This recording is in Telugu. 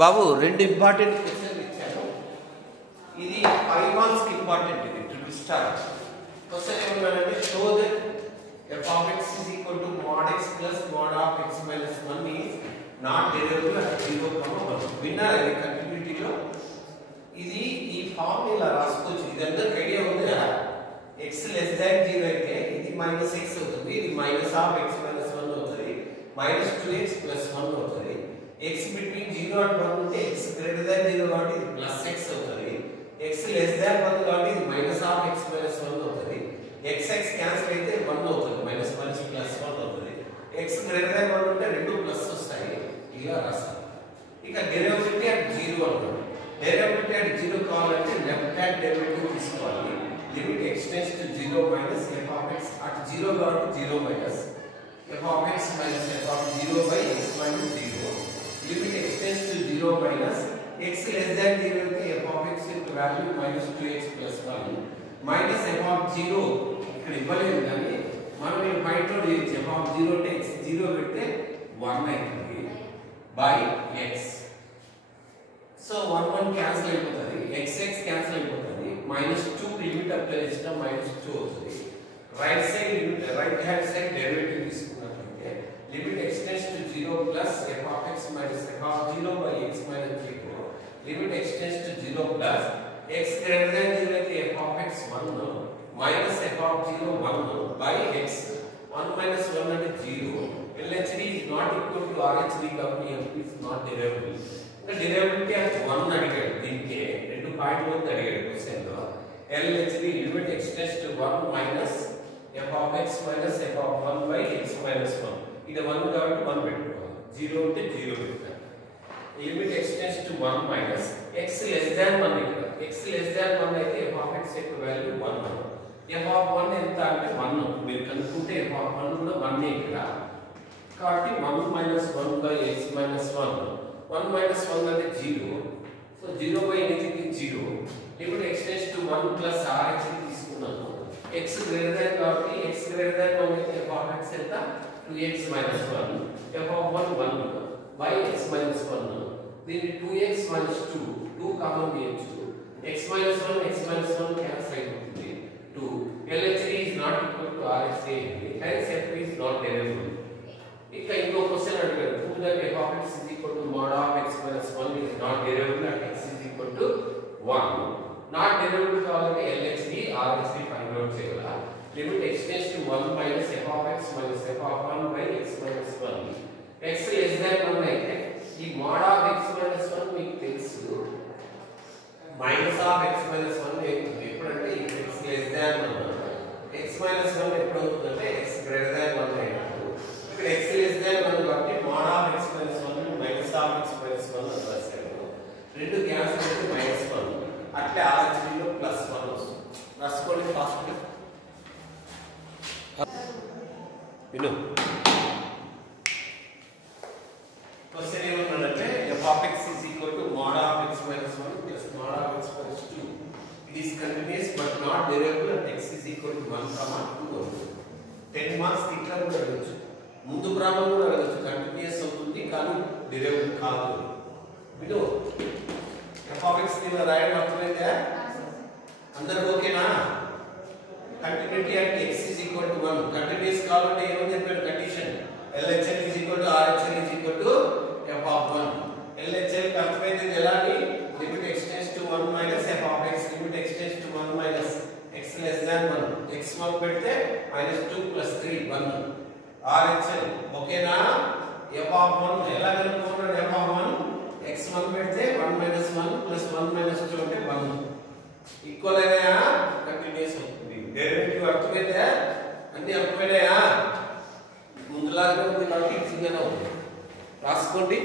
బాబు రెండు ఇంపార్టెంట్ క్వశ్చన్లు ఇచ్చాను. ఇది 5 మార్క్స్ ఇంపార్టెంట్. ఇది ట్రిపుల్ స్టార్ క్వశ్చన్ ఏమన్నానంటే show that f of x is equal to mod x plus mod of x minus 1 is not derivable at 0, 1. విన్నారు అది కంటిన్యూటీలో. ఇది ఈ ఫార్మ్ ఇలా రాసుకోవచ్చు. ఇది అందరికి ఐడియా ఉంది కదా. x less than 0 అయితే ఇది మైనస్ x అవుతుంది, ఇది మైనస్ ఆఫ్ x minus 1 అవుతుంది, మైనస్ 2x plus 1 అవుతుంది. x between 0 and 1 ఉంటే x greater than 0 కాబట్టి ఇది ప్లస్ x అవుతుంది, x less than 1 కాబట్టి ఇది మైనస్ ఆఫ్ x minus 1 అవుతుంది. x క్యాన్సిల్ అయితే 1 అవుతుంది, మైనస్ ప్లస్ 1 అవుతుంది. x గ్రేటర్ దాన్ 1 ఉంటే రెండు ప్లస్ వస్తాయి. ఇలా రాస్తాం. ఇక డెరివేటివ్ అట్ 0 అంటాం. డెరివేటివ్ అట్ 0 కావాలంటే లెఫ్ట్ హ్యాండ్ డెరివేటివ్ తీసుకోవాలి. Limit x tends to 0 minus f of x at 0 కాబట్టి 0 minus f of x minus f of 0 by x minus 0. Limit x tends to 0 minus x less than 0 అయితే f of x యొక్క value minus 2x plus 1 minus f of 0 ఇక్కడ ఇవ్వలేదు కానీ మనం ఈ పాయింట్ లో చేయొచ్చు. f of 0 అంటే x 0 పెడితే 1 అవుతుంది బై x. సో 1 క్యాన్సిల్ అయిపోతుంది, x క్యాన్సిల్ అయిపోతుంది, మైనస్ 2 లిమిట్ అప్లై చేసినా మైనస్ 2 అవుతుంది. Right side limit right hand side derivative తీసుకున్నట్లయితే limit x tends to 0 plus f of x minus f of 0 by x minus 0. Limit x tends to 0 plus x greater than 0 అయితే f of x 1 minus f of 0 1 by x. 1 minus 1 అంటే 0. LHD is not equal to RHD కాబట్టి f is not derivable. ఇంకా డెరివేటివ్ at 1 అడిగాడు. దీనికి రెండు పాయింట్ ముందు అడిగాడు క్వశ్చన్ లో. LHD limit x tends to 1 minus f of x minus f of 1 by x minus 1. ఇది 1 కాబట్టి 1 పెట్టుకోవాలి, 0 అంటే 0 పెట్టాలి. Limit x tends to 1 minus x less than 1. ఇక్కడ x లెస్ దాన్ 1 అయితే f of x యొక్క వాల్యూ 1. f of 1 ఎంత అంటే 1. మీరు కనుక్కుంటే f of 1 కూడా 1 ఇక్కడ కాబట్టి 1 minus 1 by x minus 1. 1 minus 1 అంటే 0. So 0 by anything 0. Limit x tends to 1 plus rx తీసుకున్నాను. x గ్రేటర్ దాన్ కాబట్టి x గ్రేటర్ దాన్ 1 అయితే f of x ఎంత 2x minus 1. f of 1 1 by x minus 1. దీన్ని 2x మైనస్ 2 కామన్ తీయొచ్చు. x మైనస్ 1 క్యాన్సిల్ అయిపోతుంది. 2 LHD is not equal to RHD, hence f is not derivable. ఇక ఇంకో క్వశ్చన్ అడిగారు. prove that f of x is equal to mod of x minus 1 is not derivable at x is equal to 1. not derivable కావాలంటే LHD RHD ఫైండ్ అవుట్ చేయాలి. Limit x tends to 1 minus f of x minus f of 1 by x minus 1. x less than 1 అయితే ఈ mod of x minus 1 మీకు తెలుసు, మైనస్ ఆఫ్ x minus 1 ఎప్పుడంటే x less than 1. x minus 1 ఎప్పుడు అవుతుందంటే x గ్రేటర్ దాన్ 1 అయినప్పుడు. ఇక్కడ x లెస్ దాన్ 1 కాబట్టి mod of x minus 1 minus of x minus 1 అని రాశాను. రెండు క్యాన్సిల్ అయితే మైనస్ 1. అట్లే RHD లో ప్లస్ 1 వస్తుంది. రాసుకోండి ఫాస్ట్ గా. విను క్వశ్చన్ ఏమన్నాడంటే f of x is equal to mod of x minus 1 plus mod of x plus 2. It is continuous but not derivable at x is equal to 1, 2. 10 marks ఇట్లా కూడా అడగచ్చు. ముందు ప్రాబ్లం కూడా అడగచ్చు. కంటిన్యూస్ అవుతుంది కానీ డెరివేటివ్ కాదు. విను f of x ని రాయడం అర్థమైందా? అందరికి ఓకేనా? Continuity at x is equal to 1. Continuous కావాలంటే ఏమని చెప్పాడు condition? LHL is equal to RHL is equal to f of 1. LHL కి అర్థమైంది ఎలా అని? Limit x tends to 1 minus f of x. Limit x tends to 1 minus x less than 1. x 1 పెడితే మైనస్ 2 ప్లస్ 3 1. RHL ఓకేనా? f of 1 ఎలా కనుక్కుంటాడు? f of 1 x 1 పెడితే 1 మైనస్ 1 ప్లస్ 1 మైనస్ 2 అంటే 1. ఈక్వల్ అయినా కంటిన్యూస్ అవుతుంది. డెరివేటివ్ అర్థమైందా? అన్ని అర్థమైనాయా? ముందులాగా ఉంది కాబట్టి ఈజీగానే ఉంది. రాసుకోండి.